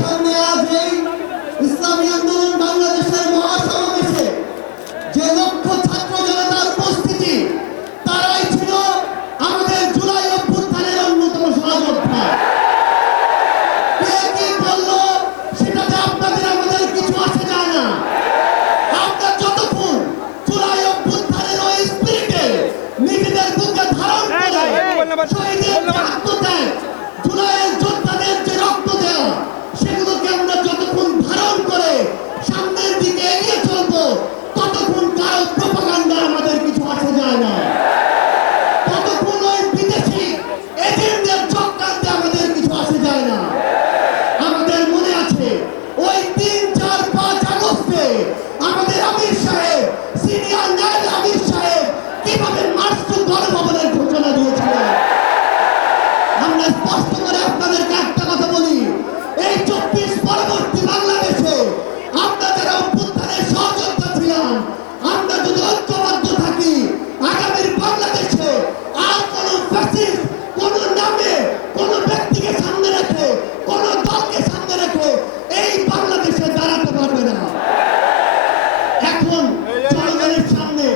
সামনে আজ এই ইসলামী আন্দোলন বাংলাদেশের মহাসমাবেশে যে লক্ষ ছাত্র জনতার উপস্থিতি, তারাই ছিল আমাদের জুলাই অভ্যুত্থানের অন্যতম সহযোদ্ধা। কে কি বললো সেটাতে আপনাদের আমাদের কিছু আসে যায় না। আমরা যতক্ষণ জুলাই অভ্যুত্থানের ওই স্পিরিটে নিজেদের বুকে ধারণ করে শহীদের আত্মত্যাগ, জুলাইয়ের যোদ্ধাদের যে রক্ত দেওয়া, সেগুলোকে আমরা যতক্ষণ ধারণ করে সামনের দিকে এগিয়ে চলবো, ততক্ষণ কারো প্রোপাগান্ডা আমাদের কিছু আসে যায় না। ততক্ষণ ওই বিদেশি এজেন্টদের চক্রান্তে আমাদের কিছু আসে যায় না। আমাদের মনে আছে ওই 3, 4, 5 আগস্টে আমাদের আমির সাহেব, সিনিয়র নায়েব আমির সাহেব কিভাবে মার্চ টু গণভবনের ঘোষণা দিয়েছিলেন। আমরা স্পষ্ট করে আপনাদেরকে একটা কথা বলি, এই 24 পরবর্তী বাংলাদেশে আমরা যারা অভ্যুত্থানের সহযোদ্ধা ছিলাম, আমরা যদি ঐক্যবদ্ধ থাকি, আগামীর বাংলাদেশে আর কোন ফ্যাসিস্ট কোন নামে কোন ব্যক্তিকে সামনে রেখে কোন দলকে সামনে রেখে এই বাংলাদেশে দাঁড়াতে পারবে না। এখন জনগণের সামনে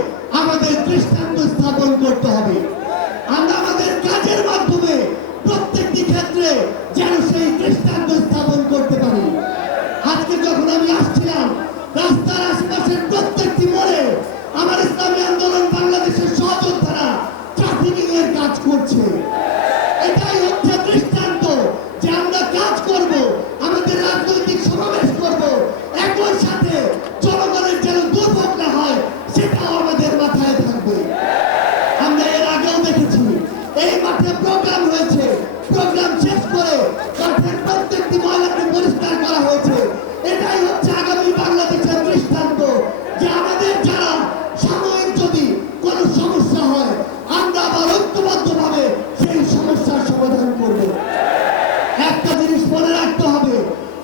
আমাদের দৃষ্টান্ত স্থাপন করতে হবে। আমরা আমাদের কাজের মাধ্যমে প্রত্যেকটি ক্ষেত্রে যেন সেই দৃষ্টান্ত স্থাপন করতে পারি। আজকে যখন আমি আসছিলাম, রাস্তার আশেপাশের প্রত্যেকটি মোড়ে আমার ইসলামী আন্দোলন বাংলাদেশের সহযোদ্ধারা ট্রাফিকিং এর কাজ করছে। এটাই হচ্ছে দৃষ্টান্ত যে আমরা কাজ করব, আমাদের রাজনৈতিক সমাবেশ করব, একই সাথে জনগণের যেন দুর্ভোগ না হয় সেটাও আমাদের মাথায় থাকবে। আমরা এর আগেও দেখেছি এই মাঠে প্রোগ্রাম হয়েছে, প্রোগ্রাম শেষ করে মাঠের প্রত্যেকটি ময়লাকে পরিষ্কার করা হয়েছে। এটাই হচ্ছে আগামী বাংলাদেশের দৃষ্টান্ত যে আমাদের যারা সাময়িক যদি কোনো সমস্যা হয়, আমরা আবার ঐক্যবদ্ধভাবে সেই সমস্যার সমাধান করব। একটা জিনিস মনে রাখতে হবে,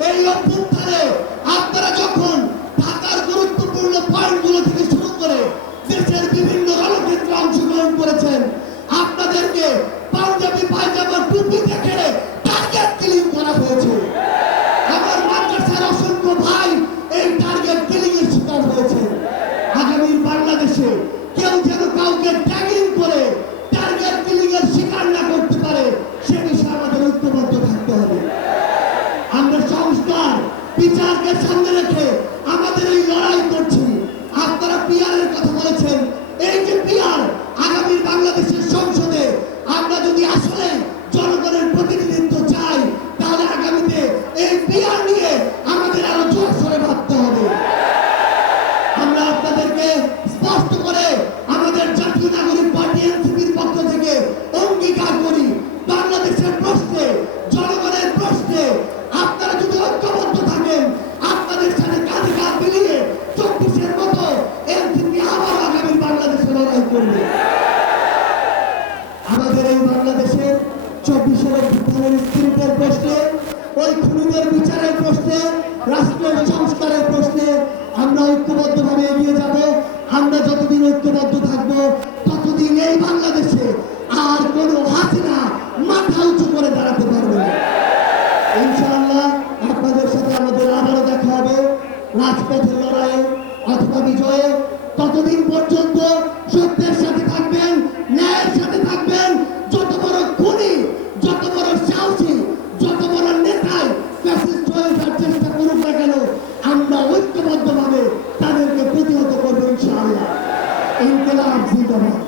এই অভ্যুত্থানে আপনারা যখন ঢাকার গুরুত্বপূর্ণ পয়েন্টগুলো থেকে শুরু করে দেশের বিভিন্ন রণক্ষেত্রে অংশগ্রহণ করেছেন, আপনাদেরকে পাঞ্জাবি পায়জামার টুপি দেখে টার্গেট কিলিং করা হয়েছে। আমার মাদ্রাসার অসংখ্য ভাই এই টার্গেট কিলিং এর শিকার হয়েছে। আগামীর বাংলাদেশে কেউ যেন কাউকে ট্যাগিং করে টার্গেট কিলিং এর শিকার না করতে পারে, সে বিষয়ে আমাদের ঐক্যবদ্ধ থাকতে হবে। আমরা সংস্কার বিচারকে সামনে রেখে আমাদের এই লড়াই করছি। আপনারা পিয়ারের কথা বলেছেন, এই যে পিয়ার আগামীর বাংলাদেশের সংসদে আমরা যদি আসলে জনগণের প্রতিনিধিত্ব চাই, তাহলে আগামীতে এই পিয়ার নিয়ে আমাদের আরো জোর সরে ভাবতে হবে। আমরা আপনাদেরকে স্পষ্ট করে আমাদের জাতীয় নাগরিক পার্টি এনসিপির পক্ষ থেকে অঙ্গীকার করি, বাংলাদেশের প্রশ্নে, জনগণের প্রশ্নে আপনারা যদি ঐক্যবদ্ধ থাকেন, আপনাদের সাথে কাঁধে কাঁধ মিলিয়ে 24-এর মতো এনসিপি আবার আগামী বাংলাদেশে লড়াই করবে। আমাদের এই বাংলাদেশের 24-এর অভ্যুত্থানের স্পিরিটের প্রশ্নে, ওই খুনিদের বিচারের প্রশ্নে, রাষ্ট্রের সংস্কারের প্রশ্নে আমরা ঐক্যবদ্ধভাবে এগিয়ে যাব। আমরা যতদিন ঐক্যবদ্ধ থাকবো, ততদিন এই বাংলাদেশে আর কোনো হাসিনা মাথা উঁচু করে দাঁড়াতে পারবে না। ইনশাআল্লাহ আপনাদের সাথে আমাদের আবারও দেখা হবে রাজপথের লড়াইয়ে অথবা বিজয়ে। ততদিন পর্যন্ত সত্যের সাথে থাকবেন, ন্যায়ের সাথে থাকবেন। যত বড় খুনি, যত বড় সাহসী, যত বড় নেতাই ফ্যাসিস্ট হয়ে যাওয়ার চেষ্টা করুক না কেন, আমরা ঐক্যবদ্ধভাবে তাদেরকে প্রতিহত করবো ইনশাআল্লাহ। ইনকিলাব জিন্দাবাদ।